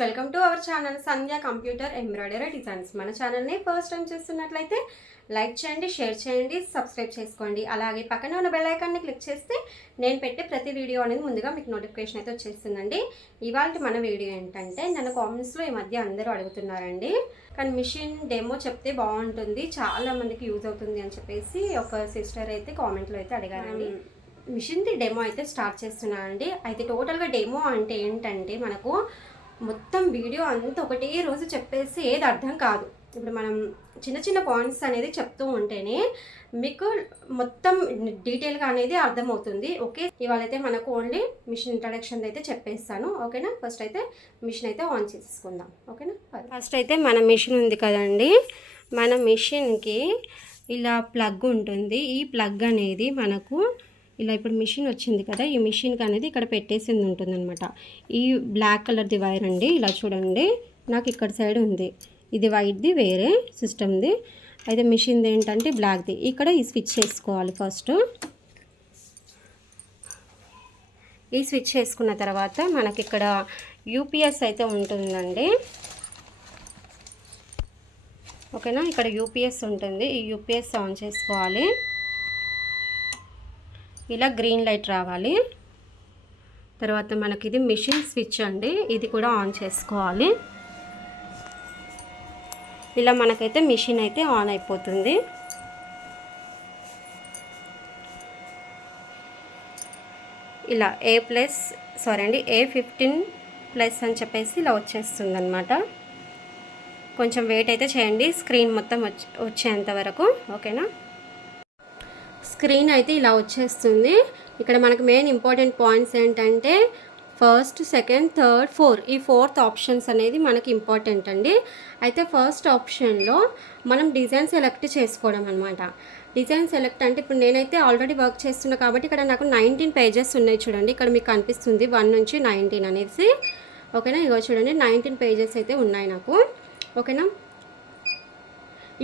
Welcome to our channel Sandhya computer embroidery designs. మన ఛానల్ని first time చూస్తున్నట్లయితే like చేయండి, షేర్ చేయండి, సబ్స్క్రైబ్ చేసుకోండి. అలాగే పక్కన ఉన్న బెల్ ఐకాన్ని క్లిక్ చేస్తే నేను పెట్టే ప్రతి వీడియో అనేది ముందుగా మీకు నోటిఫికేషన్ అయితే వచ్చేస్తుందండి. ఇవాళ మన వీడియో ఏంటంటే, నన్ను కామెంట్స్లో ఈ మధ్య అందరూ అడుగుతున్నారండి, కానీ మిషన్ డెమో చెప్తే బాగుంటుంది, చాలా మందికి యూజ్ అవుతుంది అని చెప్పేసి ఒక సిస్టర్ అయితే కామెంట్లో అయితే అడిగారండి. మిషన్ది డెమో అయితే స్టార్ట్ చేస్తున్నాను అండి. అయితే టోటల్గా డెమో అంటే ఏంటంటే, మనకు మొత్తం వీడియో అంతా ఒకటే రోజు చెప్పేసి ఏది అర్థం కాదు. ఇప్పుడు మనం చిన్న చిన్న పాయింట్స్ అనేది చెప్తూ ఉంటేనే మీకు మొత్తం డీటెయిల్గా అనేది అర్థమవుతుంది. ఓకే, ఇవాళ అయితే మనకు ఓన్లీ మిషన్ ఇంట్రడక్షన్ అయితే చెప్పేస్తాను. ఓకేనా, ఫస్ట్ అయితే మిషన్ అయితే ఆన్ చేసుకుందాం. ఓకేనా, ఫస్ట్ అయితే మన మిషన్ ఉంది కదండి, మన మిషన్కి ఇలా ప్లగ్ ఉంటుంది. ఈ ప్లగ్ అనేది మనకు ఇలా ఇప్పుడు మిషన్ వచ్చింది కదా, ఈ మిషన్కి అనేది ఇక్కడ పెట్టేసింది ఉంటుంది అనమాట. ఈ బ్లాక్ కలర్ది వైర్ అండి, ఇలా చూడండి, నాకు ఇక్కడ సైడ్ ఉంది, ఇది వైట్ది వేరే సిస్టమ్ది, అయితే మిషన్ది ఏంటంటే బ్లాక్ది. ఇక్కడ ఈ స్విచ్ చేసుకోవాలి. ఫస్ట్ ఈ స్విచ్ చేసుకున్న తర్వాత మనకి ఇక్కడ యూపీఎస్ అయితే ఉంటుందండి. ఓకేనా, ఇక్కడ యూపీఎస్ ఉంటుంది, ఈ యూపీఎస్ ఆన్ చేసుకోవాలి. ఇలా గ్రీన్ లైట్ రావాలి. తర్వాత మనకి ఇది మిషన్ స్విచ్ అండి, ఇది కూడా ఆన్ చేసుకోవాలి. ఇలా మనకైతే మిషన్ అయితే ఆన్ అయిపోతుంది. ఇలా A15+ అని చెప్పేసి ఇలా వచ్చేస్తుంది అనమాట. కొంచెం వెయిట్ అయితే చేయండి, స్క్రీన్ మొత్తం వచ్చేంత వరకు. ఓకేనా, స్క్రీన్ అయితే ఇలా వచ్చేస్తుంది. ఇక్కడ మనకు మెయిన్ ఇంపార్టెంట్ పాయింట్స్ ఏంటంటే, ఫస్ట్, సెకండ్, థర్డ్, ఈ ఫోర్త్ ఆప్షన్స్ అనేది మనకి ఇంపార్టెంట్ అండి. అయితే ఫస్ట్ ఆప్షన్లో మనం డిజైన్ సెలెక్ట్ చేసుకోవడం అనమాట. డిజైన్ సెలెక్ట్ అంటే, ఇప్పుడు నేనైతే ఆల్రెడీ వర్క్ చేస్తున్నా కాబట్టి ఇక్కడ నాకు 19 పేజెస్ ఉన్నాయి చూడండి, ఇక్కడ మీకు కనిపిస్తుంది 1 నుంచి 19 అనేసి. ఓకేనా, ఇగో చూడండి 19 పేజెస్ అయితే ఉన్నాయి నాకు. ఓకేనా,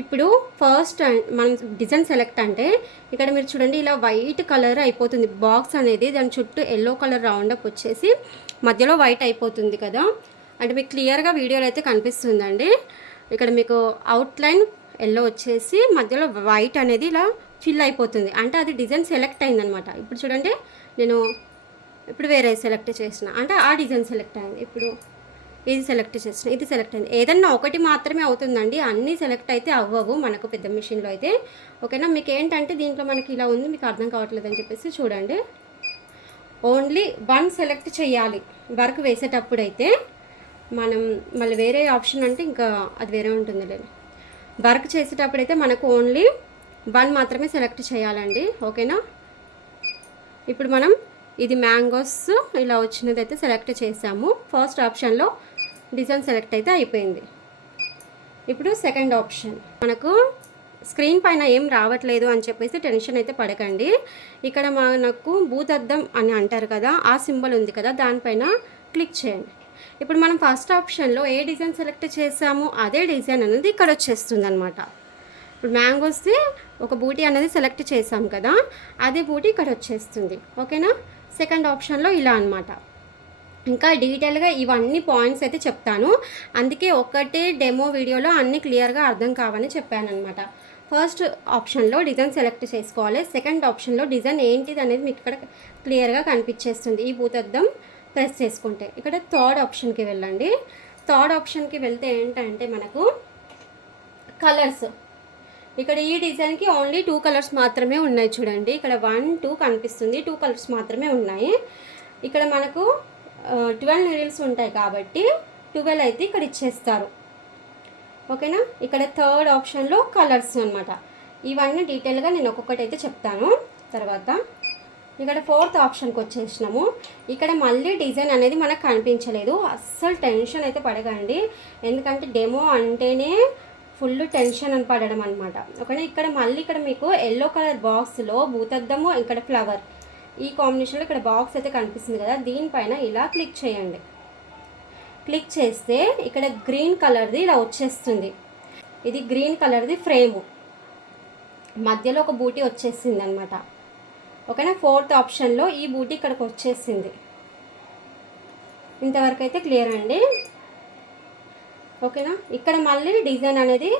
ఇప్పుడు ఫస్ట్ మనం డిజైన్ సెలెక్ట్ అంటే ఇక్కడ మీరు చూడండి, ఇలా వైట్ కలర్ అయిపోతుంది బాక్స్ అనేది, దాని చుట్టూ ఎల్లో కలర్ రౌండప్ వచ్చేసి మధ్యలో వైట్ అయిపోతుంది కదా, అంటే మీకు క్లియర్గా వీడియోలో అయితే కనిపిస్తుందండి. ఇక్కడ మీకు అవుట్లైన్ ఎల్లో వచ్చేసి మధ్యలో వైట్ అనేది ఇలా ఫిల్ అయిపోతుంది, అంటే అది డిజైన్ సెలెక్ట్ అయిందనమాట. ఇప్పుడు చూడండి, నేను ఇప్పుడు వేరే సెలెక్ట్ చేసిన, అంటే ఆ డిజైన్ సెలెక్ట్ అయింది. ఇప్పుడు ఇది సెలెక్ట్ చేసిన, ఇది సెలెక్ట్ అయింది. ఏదన్నా ఒకటి మాత్రమే అవుతుందండి, అన్నీ సెలెక్ట్ అయితే అవ్వవు మనకు పెద్ద మిషన్లో అయితే. ఓకేనా, మీకు ఏంటంటే దీంట్లో మనకి ఇలా ఉంది, మీకు అర్థం కావట్లేదు అని చెప్పేసి చూడండి, ఓన్లీ 1 సెలెక్ట్ చేయాలి వర్క్ వేసేటప్పుడు. అయితే మనం మళ్ళీ వేరే ఆప్షన్ అంటే ఇంకా అది వేరే ఉంటుంది లేదు. వర్క్ చేసేటప్పుడు అయితే మనకు ఓన్లీ 1 మాత్రమే సెలెక్ట్ చేయాలండి. ఓకేనా, ఇప్పుడు మనం ఇది మ్యాంగోస్ ఇలా వచ్చినది అయితే సెలెక్ట్ చేసాము. ఫస్ట్ ఆప్షన్లో డిజైన్ సెలెక్ట్ అయితే అయిపోయింది. ఇప్పుడు సెకండ్ ఆప్షన్, మనకు స్క్రీన్ పైన ఏం రావట్లేదు అని చెప్పేసి టెన్షన్ అయితే పడకండి. ఇక్కడ మనకు భూతద్దం అని అంటారు కదా, ఆ సింబల్ ఉంది కదా, దానిపైన క్లిక్ చేయండి. ఇప్పుడు మనం ఫస్ట్ ఆప్షన్లో ఏ డిజైన్ సెలెక్ట్ చేసామో అదే డిజైన్ అనేది ఇక్కడ వచ్చేస్తుంది అనమాట. ఇప్పుడు మ్యాంగోస్ది ఒక బూటీ అనేది సెలెక్ట్ చేసాం కదా, అదే బూటీ ఇక్కడ వచ్చేస్తుంది. ఓకేనా, సెకండ్ ఆప్షన్లో ఇలా అనమాట. ఇంకా డీటెయిల్గా ఇవన్నీ పాయింట్స్ అయితే చెప్తాను, అందుకే ఒకటే డెమో వీడియోలో అన్నీ క్లియర్గా అర్థం కావని చెప్పాను అనమాట. ఫస్ట్ ఆప్షన్లో డిజైన్ సెలెక్ట్ చేసుకోవాలి, సెకండ్ ఆప్షన్లో డిజైన్ ఏంటిది అనేది మీకు ఇక్కడ క్లియర్గా కనిపించేస్తుంది ఈ భూతద్దం ప్రెస్ చేసుకుంటే. ఇక్కడ థర్డ్ ఆప్షన్కి వెళ్ళండి. థర్డ్ ఆప్షన్కి వెళ్తే ఏంటంటే మనకు కలర్స్, ఇక్కడ ఈ డిజైన్కి ఓన్లీ 2 కలర్స్ మాత్రమే ఉన్నాయి చూడండి, ఇక్కడ 1, 2 కనిపిస్తుంది, 2 కలర్స్ మాత్రమే ఉన్నాయి. ఇక్కడ మనకు 12 నీడిల్స్ ఉంటాయి కాబట్టి 12 అయితే ఇక్కడ ఇచ్చేస్తారు. ఓకేనా, ఇక్కడ థర్డ్ ఆప్షన్లో కలర్స్ అనమాట. ఇవన్నీ డీటెయిల్గా నేను ఒక్కొక్కటి అయితే చెప్తాను. తర్వాత ఇక్కడ ఫోర్త్ ఆప్షన్కి వచ్చేసినాము. ఇక్కడ మళ్ళీ డిజైన్ అనేది మనకు కనిపించలేదు, అస్సలు టెన్షన్ అయితే పడకండి, ఎందుకంటే డెమో అంటేనే ఫుల్ టెన్షన్ అని పడడం అనమాట. ఓకేనా, ఇక్కడ మళ్ళీ ఇక్కడ మీకు ఎల్లో కలర్ బాక్స్లో భూతద్దము, ఇక్కడ ఫ్లవర్, ఈ కాంబినేషన్లో ఇక్కడ బాక్స్ అయితే కనిపిస్తుంది కదా, దీనిపైన ఇలా క్లిక్ చేయండి. క్లిక్ చేస్తే ఇక్కడ గ్రీన్ కలర్ది ఇలా వచ్చేస్తుంది, ఇది గ్రీన్ కలర్ది ఫ్రేము, మధ్యలో ఒక బూటీ వచ్చేసింది అనమాట. ఓకేనా, ఫోర్త్ ఆప్షన్లో ఈ బూటీ ఇక్కడికి వచ్చేసింది. ఇంతవరకు అయితే క్లియర్ అండి. ఓకేనా. ఇక్కడ మళ్ళీ డిజైన్ అనేది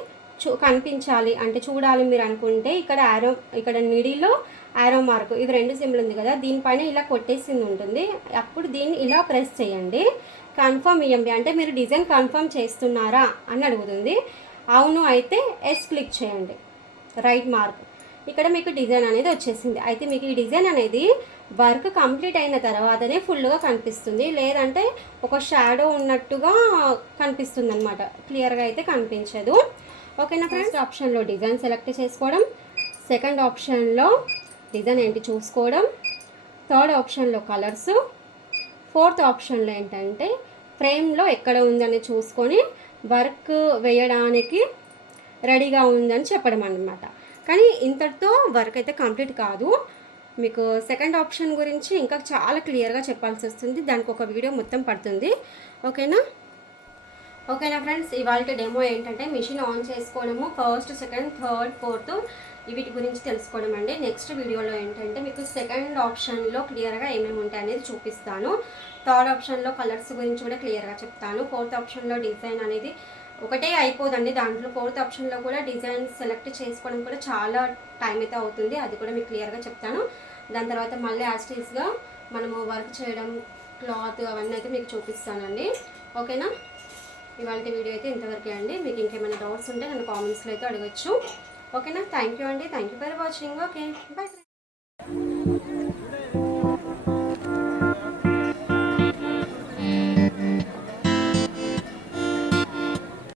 కనిపించాలి అంటే చూడాలి మీరు అనుకుంటే ఇక్కడ యారో, ఇక్కడ మిడిల్లో యారో మార్క్, ఇవి 2 సింబల్ ఉంది కదా, దీనిపైన ఇలా కొట్టేసింది ఉంటుంది. అప్పుడు దీన్ని ఇలా ప్రెస్ చేయండి. కన్ఫర్మ్ ఇవ్వండి అంటే మీరు డిజైన్ కన్ఫర్మ్ చేస్తున్నారా అని అడుగుతుంది. అవును అయితే ఎస్ క్లిక్ చేయండి, రైట్ మార్క్. ఇక్కడ మీకు డిజైన్ అనేది వచ్చేసింది. అయితే మీకు ఈ డిజైన్ అనేది వర్క్ కంప్లీట్ అయిన తర్వాతనే ఫుల్గా కనిపిస్తుంది, లేదంటే ఒక షాడో ఉన్నట్టుగా కనిపిస్తుంది అనమాట, క్లియర్గా అయితే కనిపించదు. ఓకేనా ఫ్రెండ్స్. ఆప్షన్లో డిజైన్ సెలెక్ట్ చేసుకోవడం, సెకండ్ ఆప్షన్లో డిజైన్ ఏంటి చూసుకోవడం, థర్డ్ ఆప్షన్లో కలర్స్, ఫోర్త్ ఆప్షన్లో ఏంటంటే ఫ్రేమ్లో ఎక్కడ ఉందని చూసుకొని వర్క్ వేయడానికి రెడీగా ఉందని చెప్పడం అన్నమాట. కానీ ఇంతటితో వర్క్ అయితే కంప్లీట్ కాదు. మీకు సెకండ్ ఆప్షన్ గురించి ఇంకా చాలా క్లియర్గా చెప్పాల్సి వస్తుంది, దానికి ఒక వీడియో మొత్తం పడుతుంది. ఓకేనా. ఓకేనా ఫ్రెండ్స్, ఇవాళ డెమో ఏంటంటే మిషన్ ఆన్ చేసుకోవడము, ఫస్ట్, సెకండ్, థర్డ్, ఫోర్త్ వీటి గురించి తెలుసుకోవడం అండి. నెక్స్ట్ వీడియోలో ఏంటంటే మీకు సెకండ్ ఆప్షన్లో క్లియర్గా ఏమేమి ఉంటాయి అనేది చూపిస్తాను. థర్డ్ ఆప్షన్లో కలర్స్ గురించి కూడా క్లియర్గా చెప్తాను. ఫోర్త్ ఆప్షన్లో డిజైన్ అనేది ఒకటే అయిపోదండి, దాంట్లో ఫోర్త్ ఆప్షన్లో కూడా డిజైన్ సెలెక్ట్ చేసుకోవడం కూడా చాలా టైం అయితే అవుతుంది, అది కూడా మీకు క్లియర్గా చెప్తాను. దాని తర్వాత మళ్ళీ యాస్టీస్గా మనము వర్క్ చేయడం, క్లాత్ అవన్నీ అయితే మీకు చూపిస్తానండి. ఓకేనా. ఇవాళ వీడియో అయితే ఇంతవరకే అండి. మీకు ఇంకేమైనా డౌట్స్ ఉంటే నన్ను కామెంట్స్లో అయితే అడగచ్చు. ఓకేనా. థ్యాంక్ యూ అండి, thank you for watching. Okay, bye.